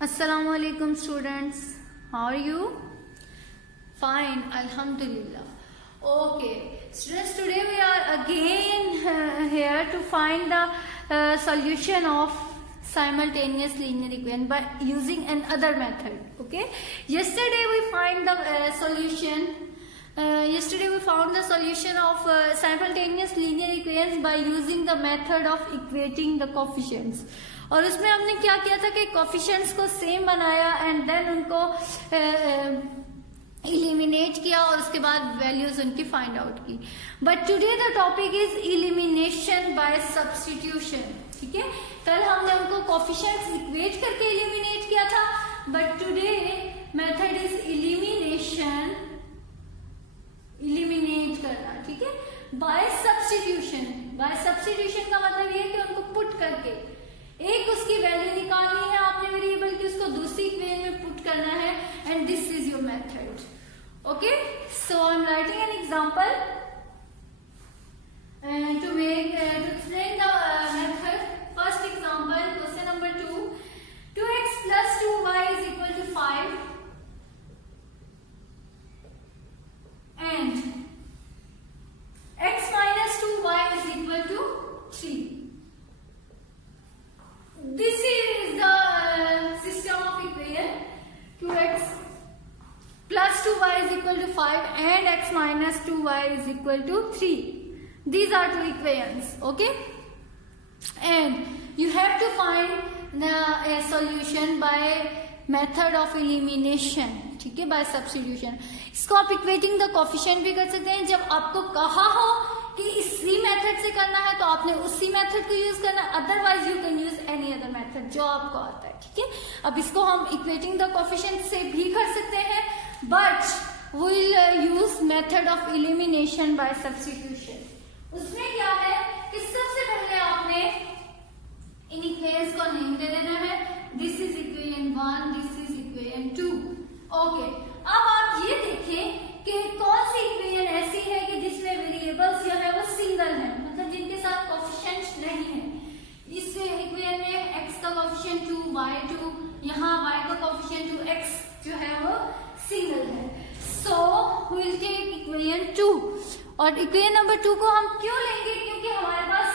Assalamualaikum students, how are you? Fine, Alhamdulillah. Okay, students, today we are again here to find the solution of simultaneous linear equation by using another method. Okay, yesterday we found the solution of simultaneous linear equations by using the method of equating the coefficients. और उसमें हमने क्या किया था कि coefficients को same बनाया and then उनको इलिमिनेट किया और उसके बाद वैल्यूज उनकी फाइंड आउट की. But today the topic is elimination by substitution. ठीक है, कल हमने उनको कोफिशिएंट्स इक्वेट करके इलिमिनेट किया था, but today method is eliminate करना. ठीक है, बाय सब्स्टिट्यूशन. बाय सब्स्टिट्यूशन का मतलब ये है कि उनको पुट करके एक उसकी वैल्यू निकालनी है आपने वेरिएबल की, उसको दूसरी इक्वेशन में पुट करना है and this is your method. Okay, so I am writing an example to explain the method. First example, question number 2. 2x plus 2y is equal to 5 and x minus 2y is equal to 3. This is the system of equation. 2x plus 2y is equal to 5 and x minus 2y is equal to 3. These are two equations. Okay, and you have to find a solution by method of elimination. ठीक है, bye substitution. इसको आप equating the coefficient भी कर सकते हैं. जब आपको कहा हो कि इसी मेथड से करना है तो आपने उसी मेथड को यूज करना, otherwise you can use any other method जो आपको आता है. ठीक है, अब इसको हम इक्वेटिंग द कोफिशिएंट से भी कर सकते हैं, but we will use method of elimination by substitution. उसमें क्या है कि सबसे पहले आपने इन इक्वेशंस को नेम दे देना है. This is equation 1, this is equation 2. Okay, अब आप ये देखें कि कौन सी इक्वेशन ऐसी है कि जिसमें वेरिएबल्स जो है वो सिंगल है, मतलब जिनके साथ कोफिशिएंट नहीं है. इस इक्वेशन में x का कोफिशिएंट 2, y 2, यहाँ y का कोफिशिएंट 2, x जो है वो सिंगल है. So we will take equation 2. और इक्वेशन नंबर 2 को हम क्यों लेंगे? क्योंकि हमारे पास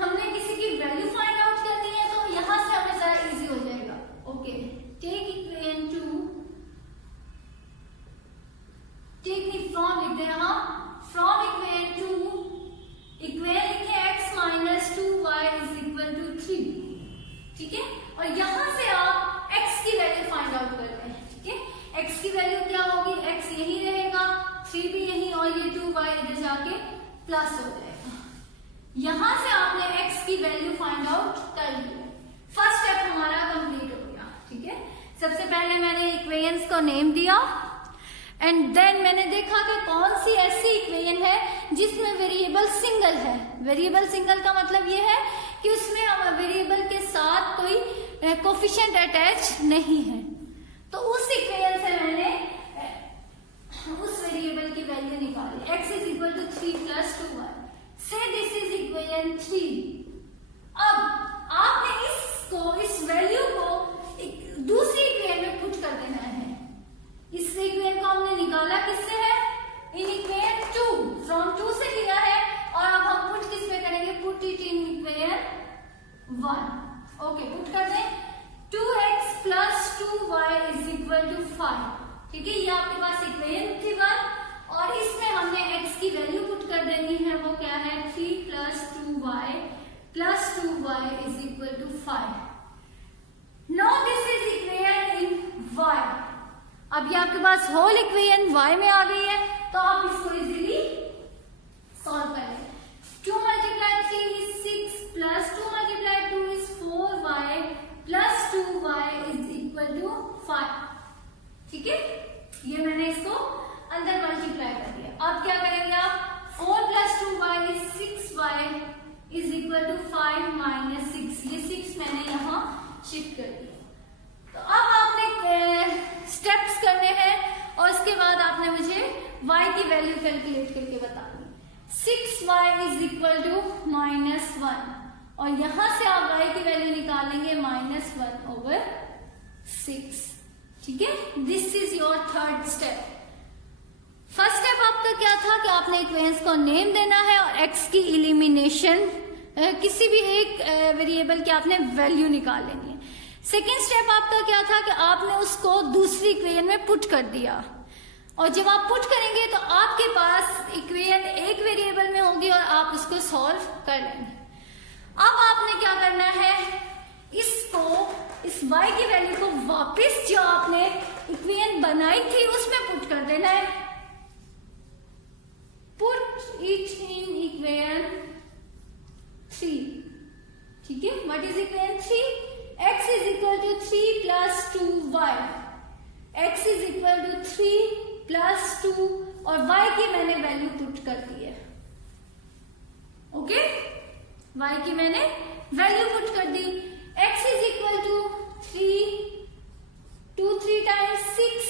हमने किसी की वैल्यू फाइंड आउट करनी है, तो यहां से हमें जरा इजी हो जाएगा. Okay, take equation 2. Take the from लिख दे रहा, फ्रॉम इक्वेशन 2 इक्वेशन लिखे x minus 2y is equal to 3. ठीक है, और यहां से आप x की वैल्यू फाइंड आउट करते हैं. ठीक है, x की वैल्यू क्या होगी? x यही रहेगा, 3 भी यही, और ये 2y इधर जाके प्लस हो जाएगा. यहां से आपने x की वैल्यू फाइंड आउट कर ली. फर्स्ट स्टेप हमारा कंप्लीट हो गया. ठीक है, सबसे पहले मैंने इक्वेशंस को नेम दिया एंड देन मैंने देखा कि कौन सी ऐसी इक्वेशन है जिसमें वेरिएबल सिंगल है. वेरिएबल सिंगल का मतलब ये है कि उसमें वेरिएबल के साथ कोई कोफिशिएंट अटैच नहीं है. तो उस इक्वेशन से मैंने उस वेरिएबल की वैल्यू निकाली. x is equal to 3 plus 2y. से दिस इज इक्वेशन 3. अब आपने इस वैल्यू को दूसरी इक्वेशन में पुट कर देना है. इस इक्वेशन को हमने निकाला किससे है? इन इक्वेशन 2, फ्रॉम 2 से लिया है, और अब हम पुट किस में करेंगे? Put it in equation 1. Okay, put कर दें. 2x plus 2y is equal to 5. ठीक है, ये आपके पास इक्वेशन थी 1, और इसमें हमने x की वैल्यू पुट कर देनी है. वो क्या है? 3 plus 2y plus 2y is equal to 5. Now this is equation in y. अब ये आपके पास होल इक्वेशन y में आ गई है, तो आप इसको इजीली सॉल्व करें. 2 multiply 3 is 6 plus 2 multiply 2 is 4y plus 2y is equal to 5. ठीक है, ये मैंने इसको अंदर मल्टीप्लाई कर दिया. अब क्या करेंगे आप? 4 plus 2y is 6y is equal to 5 minus 6. ये 6 मैंने यहाँ शिफ्ट कर दिया. तो अब आपने स्टेप्स करने हैं और उसके बाद आपने मुझे y की वैल्यू कैलकुलेट करके बतानी. 6y इज इक्वल टू -1, और यहां से आप y की वैल्यू निकालेंगे -1/3. 6। ठीक है, this is your third step. First step आपका क्या था कि आपने इक्वेशंस को नेम देना है और एक्स की इलिमिनेशन, किसी भी एक वेरिएबल की आपने वैल्यू निकाल लेनी है। सेकेंड स्टेप आपका क्या था कि आपने उसको दूसरी इक्वेशन में पुट कर दिया, और जब आप पुट करेंगे तो आपके पास इक्वेशन एक वेरिएबल में होगी और आप उसको सॉल्व कर लेंगे। अब आपने क्या करना है, इसको, इस y की वैल्यू को वापस जो आपने इक्वेशन बनाई थी उसमें पुट कर देना है। Put it in equation 3। ठीक है, what is equation 3? x is equal to 3 plus 2y, x is equal to 3 plus 2 और y की मैंने वैल्यू पुट कर दी है। ओके, y की मैंने वैल्यू पुट कर दी। x is equal to 3, 2 3 times 6,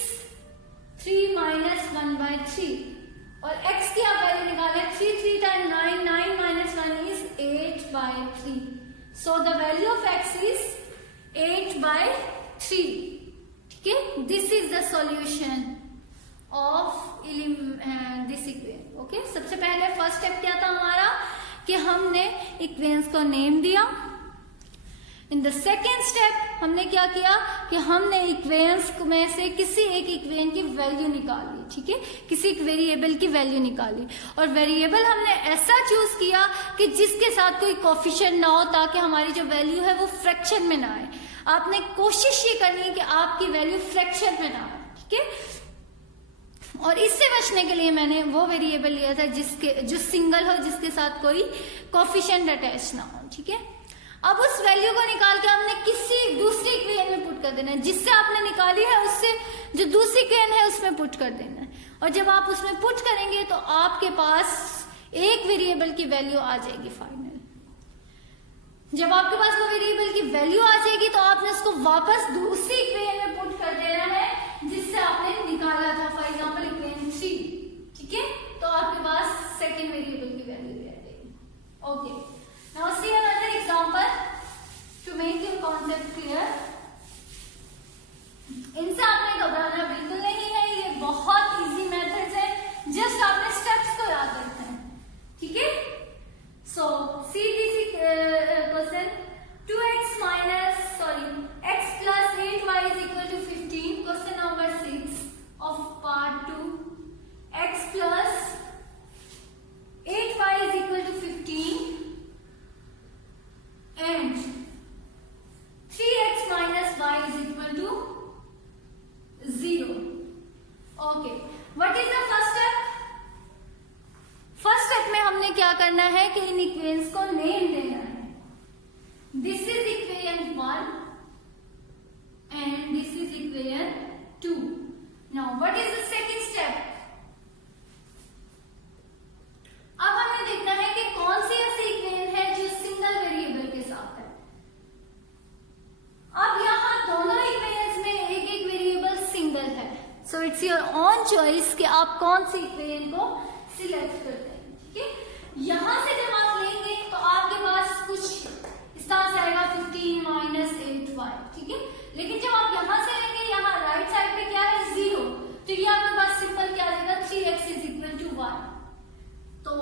3 minus 1/3 और x की आप वैल्यू निकाले 3 3 time 9, 9 minus 1 is 8/3। So the value of x is 8/3। ठीक है, this is the solution of this equation. Okay, सबसे पहले फर्स्ट स्टेप क्या था हमारा कि हमने इक्वेशंस को नेम दिया। इन द सेकेंड स्टेप हमने क्या किया कि हमने इक्वेशंस में से किसी एक इक्वेशन की वैल्यू निकाली। ठीक है, किसी एक वेरिएबल की वैल्यू निकाली और वेरिएबल हमने ऐसा चूज किया कि जिसके साथ कोई कोफिशिएंट ना हो, ताकि हमारी जो वैल्यू है वो फ्रैक्शन में ना आए। आपने कोशिश ये करनी है कि आपकी वैल्यू फ्रैक्शन में ना आए। ठीक है, और इससे बचने के लिए मैंने वो वेरिएबल लिया था जो सिंगल हो, जिसके साथ कोई कोफिशिएंट अटैच ना हो। ठीक है, अब उस वैल्यू को निकाल के हमने किसी दूसरी इक्वेशन में पुट कर देना है, जिससे आपने निकाली है उससे जो दूसरी इक्वेशन है उसमें पुट कर देना है। और जब आप उसमें पुट करेंगे तो आपके पास एक वेरिएबल की वैल्यू आ जाएगी फाइनल। जब आपके पास वो वेरिएबल की वैल्यू आ जाएगी तो आपने उसको वापस दूसरी इक्वेशन में पुट कर देना है जिससे आपने निकाला था, फॉर एग्जाम्पल इक्वेशन 3। ठीक है, तो आपके पास सेकेंड वेरिएबल की वैल्यू आ जाएगी। Okay, now see another example to make your concept clear. इनसे आपने घबराना बिल्कुल नहीं है, ये बहुत इजी मेथड्स है, जस्ट आपने स्टेप्स को याद रखना है। ठीक है, सो see this question, 2x plus 8y is equal to 15. Question number 6 of part 2. X plus 8y is equal to 15 and 3x minus y is equal to 0. Okay, what is the first step? First step में हमने क्या करना है कि इन equations को name देना है। This is equation 1 and this is equation 2। Now what is the second step? अब हमें देखना है कि कौन सी ऐसी इक्वेशन है जो सिंगल वेरिएबल के साथ है। अब यहाँ दोनों इक्वेशंस में एक एक वेरिएबल सिंगल है, so it's your own choice कि आप कौन सी इक्वेशन को सिलेक्ट करते हैं। ठीक है, यहां से जब आप लेंगे तो आपके पास कुछ इस तरह से आएगा 15 माइनस 8y। ठीक है, लेकिन जब आप यहां से लेंगे, यहाँ राइट साइड पे क्या है 0, तो ये आपके पास सिंपल क्या आ जाएगा 3x is equal to y। तो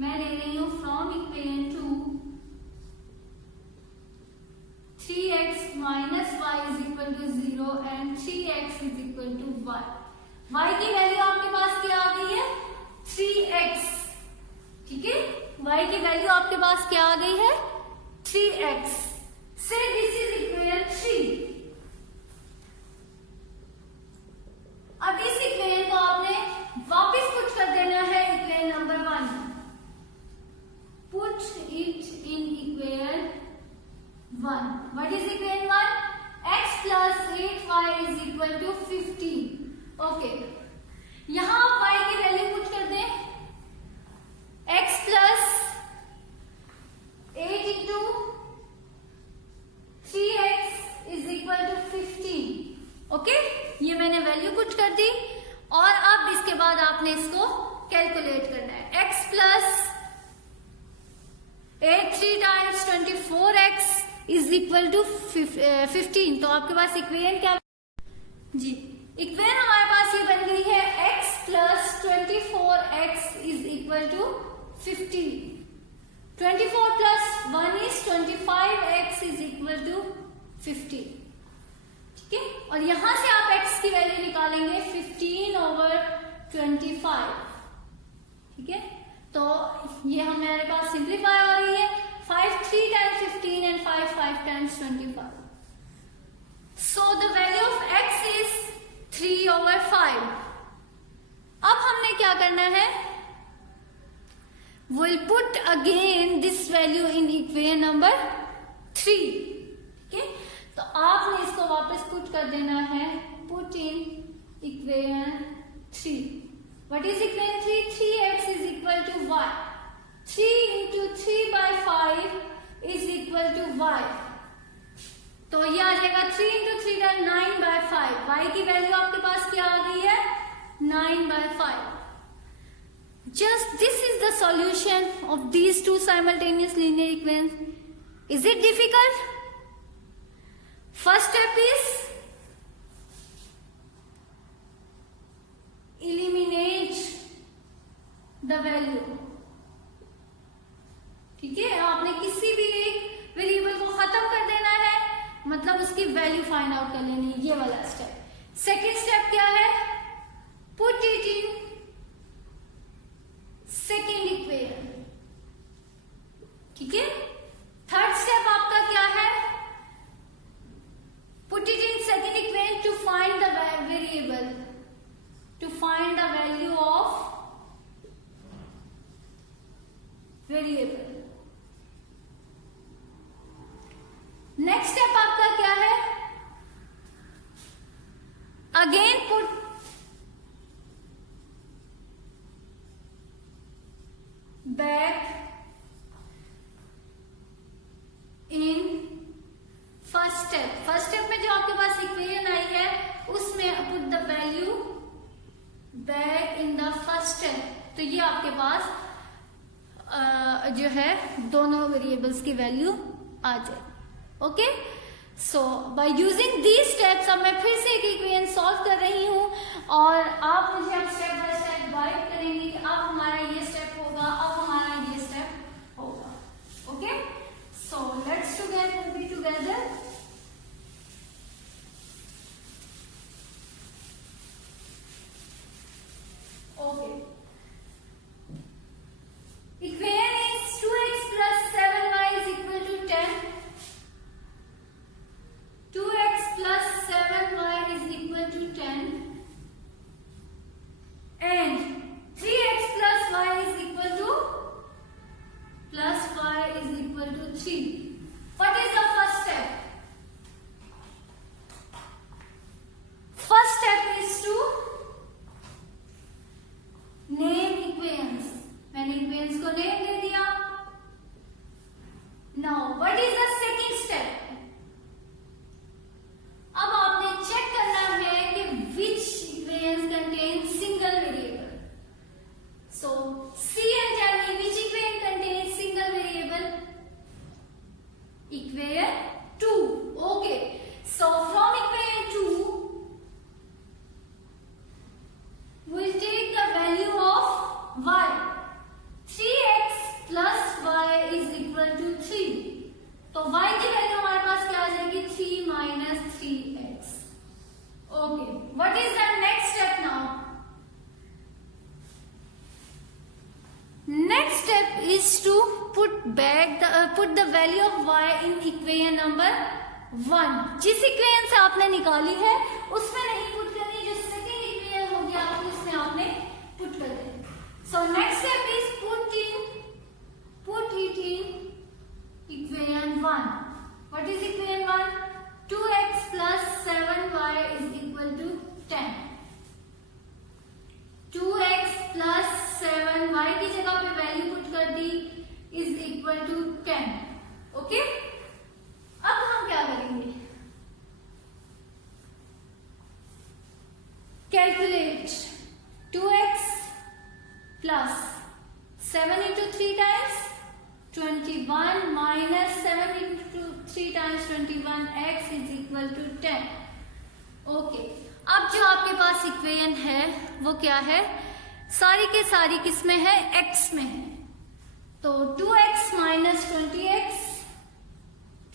मैं ले रही हूं from equation 2 3x minus y is equal to 0 and 3x is equal to y। y की वैल्यू आपके पास क्या आ गई है 3x। ठीक है, y की वैल्यू आपके पास क्या आ गई है 3x। से दिस इज इक्वेशन 3। अब इस इक्वेशन को आपने वापस पुट कर देना है equation number 1। Put it in equation 1। What is equation 1? x plus 8y is equal to 15। Okay, यहां आप y की वैल्यू पुट कर दें, x plus 8 into 3x is equal to 15। Okay, ये मैंने वैल्यू पुट कर दी और अब इसके बाद आपने इसको कैलकुलेट करना है। x plus 8 3 times 24x is equal to 15। तो आपके पास इक्वेशन क्या जी इक्वेशन हमारे पास ये बन गई है x plus 24x is equal to 50। 24 plus 1 is 25x is equal to 50। ठीक है, और यहां से आप x की वैल्यू निकालेंगे 15/25। ठीक है, तो ये हमारे पास सिंप्लीफाई हो रही है। 5 3 times 15 and 5 5 times 25। So the value of x is 3/5। अब हमने क्या करना है, we'll put again this value in equation number 3। ठीक है, तो आपने इसको वापस पुट कर देना है, put in equation 3। What is equation 3? 3x is equal to y। 3 into 3/5 is equal to y। तो ये आ जाएगा 3 into 3 का 9/5। y की वैल्यू आपके पास क्या आ गई है, 9/5। Just this is the solution of these two simultaneous linear equations. Is it difficult? First step is eliminate the value। ठीक है, आपने किसी भी एक वेरिएबल को खत्म कर देना है, मतलब उसकी वैल्यू फाइंड आउट कर लेनी है, ये वाला स्टेप। सेकेंड स्टेप क्या है, put it in second equation. ठीक है, थर्ड स्टेप आपका क्या है, put it in second equation to find the variable, to find the value of variable. Next step आपका क्या है, again put back in first step. First step में जो आपके पास इक्वेशन आई है उसमें put the value back in the first step. तो ये आपके पास जो है दोनों वेरिएबल्स की वैल्यू आ जाए। Okay, so by using these steps, अब मैं फिर से एक इक्वेशन सॉल्व कर रही हूं और आप मुझे अब स्टेप बाय स्टेप गाइड करेंगे कि अब हमारा ये स्टेप होगा, अब हमारा ये स्टेप होगा। Okay, so let's be together. Okay, equation is 2x plus 7y is equal to 10। 2x plus 7y is equal to 10 and 3x plus y is equal to plus y is equal to 3. What is the first step? First step is to name equations. मैंने equations को name दे दिया। Now what is the second step? अब आपने check करना है कि which equations contain single variable. So see and tell me which equation contains single variable. Equation 2. Okay. So from equation 2, we'll take the value of y. 3x plus y is equal to 3. तो y की value हमारे पास क्या आ जाएगी, 3 minus 3x. Okay, what is the next step now? Next step is to put the value of y in equation number 1. जिस equation से आपने निकाली है उसमें नहीं पुट करनी, जो सेकेंड इक्वेशन होगी आपको इसमें आपने पुट कर देना। So next step is put it in equation 1. What is equation 1? 2x plus 7y is equal to 10. 2x plus 7y की जगह पे वैल्यू पुट कर दी is equal to 10. ओके, अब हम क्या करेंगे, calculate 2x plus 7 into 3 times 21 minus 7 into 3 times 21, x is equal to 10. Okay, अब जो आपके पास इक्वेशन है वो क्या है, सारी के सारी किस में है, x में है। तो 2x minus 20x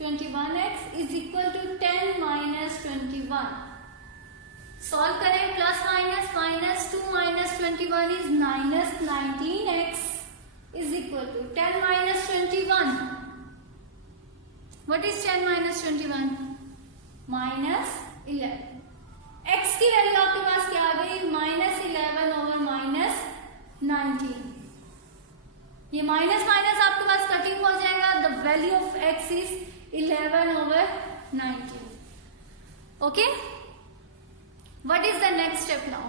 21x is equal to 10 minus 21। Solve करें, plus minus minus 2 minus 21 is minus 19x is equal to 10 minus 21। What is 10 minus 21? Minus 11। x की वैल्यू आपके पास क्या आ गई, माइनस 11 ओवर माइनस 19। ये माइनस माइनस आपके पास cutting हो जाएगा। The value of x is 11 over 19. Okay? What is the next step now?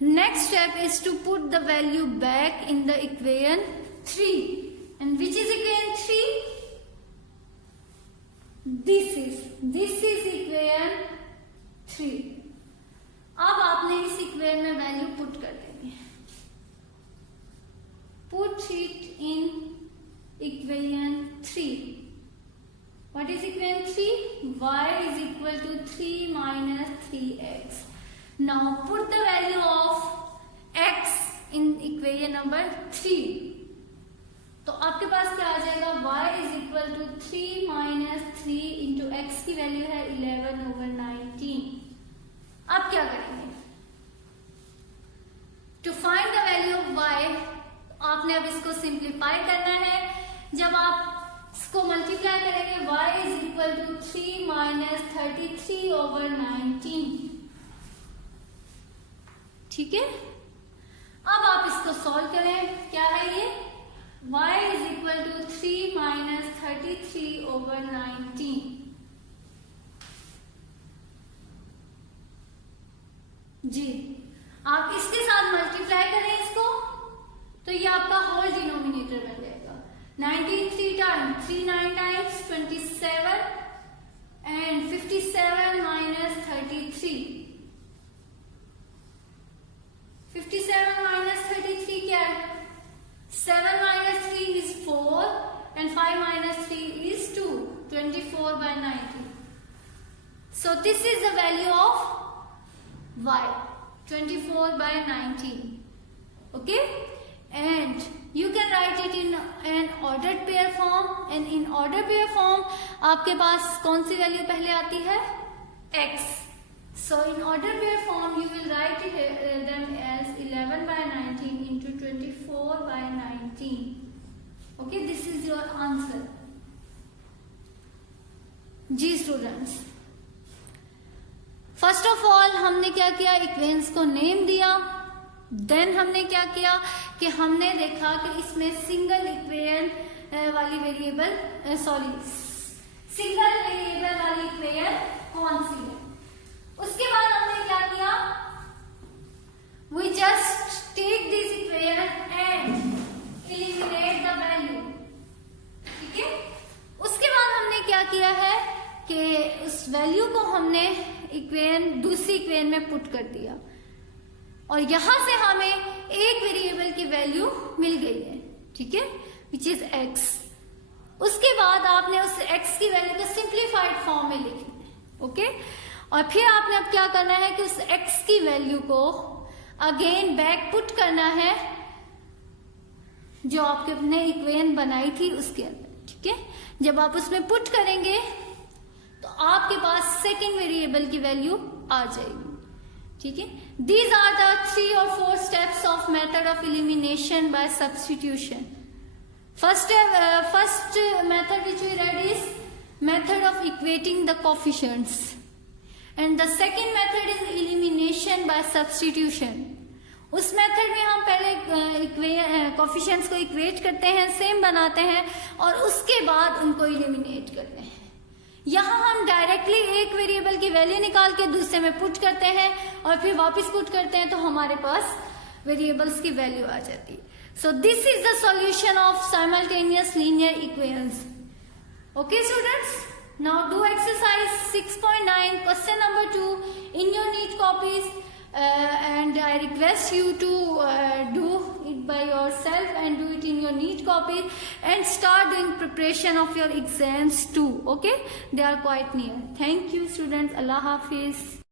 Next step is to put the value back in the equation 3. And which is equation 3? This is equation 3. अब आपने इस equation में value put कर देनी है। Put it in equation 3. What is equation 3? Y is equal to 3 minus 3x. Now put the value of x in equation number 3. तो आपके पास क्या आ जाएगा, y is equal to 3 minus 3 into x की value है 11 over 19. अब क्या करेंगे, to find the value of y आपने अब इसको सिंप्लीफाई करना है। जब आप इसको मल्टीप्लाई करेंगे y is equal to 3 minus 33 over 19। ठीक है, अब आप इसको सॉल्व करें, क्या है ये, y is equal to 3 minus 33 over 19। जी, आप इसके साथ मल्टीप्लाई करें इसको, तो ये आपका होल डिनोमिनेटर बन जाएगा। 19 3 times 3 9 times 27 and 57 minus 33। 57 minus 33 क्या है, 7 minus 3 is 4 and 5 minus 3 is 2, 24 by 90। So this is the value of y, 24 by 19. Okay? And you can write it in an ordered pair form. And in ordered pair form आपके पास कौन सी value पहले आती है, x. So in ordered pair form you will write them as 11 by 19 into 24 by 19. Okay, this is your answer. जी students, first of all हमने क्या किया, equations को नेम दिया। देन हमने क्या किया कि हमने देखा कि इसमें सिंगल इक्वेशन वाली वेरिएबल सिंगल वेरिएबल वाली इक्वेशन कौन सी है। उसके बाद हमने क्या किया, we just take this equation and eliminate the value. ठीक है, उसके बाद हमने क्या किया है कि उस वैल्यू को हमने इक्वेशन दूसरी इक्वेशन में पुट कर दिया और यहां से हमें एक वेरिएबल की वैल्यू मिल गई है। ठीक है, विच इज x। उसके बाद आपने उस x की वैल्यू को सिंप्लीफाइड फॉर्म में लिखना है। ओके, और फिर आपने अब क्या करना है कि उस x की वैल्यू को अगेन बैक पुट करना है जो आपने इक्वेशन बनाई थी उसके अंदर। ठीक है, जब आप उसमें पुट करेंगे तो आपके पास सेकेंड वेरिएबल की वैल्यू आ जाएगी। ठीक है, these are the 3 or 4 steps of method of elimination by substitution. First method which we read is method of equating the coefficients, and the second method is elimination by substitution. उस method में हम पहले coefficients को equate करते हैं, same बनाते हैं और उसके बाद उनको इलिमिनेट करते हैं। यहां हम डायरेक्टली एक वेरिएबल की वैल्यू निकाल के दूसरे में पुट करते हैं और फिर वापस पुट करते हैं तो हमारे पास वेरिएबल्स की वैल्यू आ जाती है। So this is the solution of simultaneous linear equations. Okay students, now do exercise 6.9 question number 2 in your neat copies. and I request you to do it by yourself and do it in your neat copy and start doing preparation of your exams too. Okay, they are quite near. Thank you students. Allah Hafiz.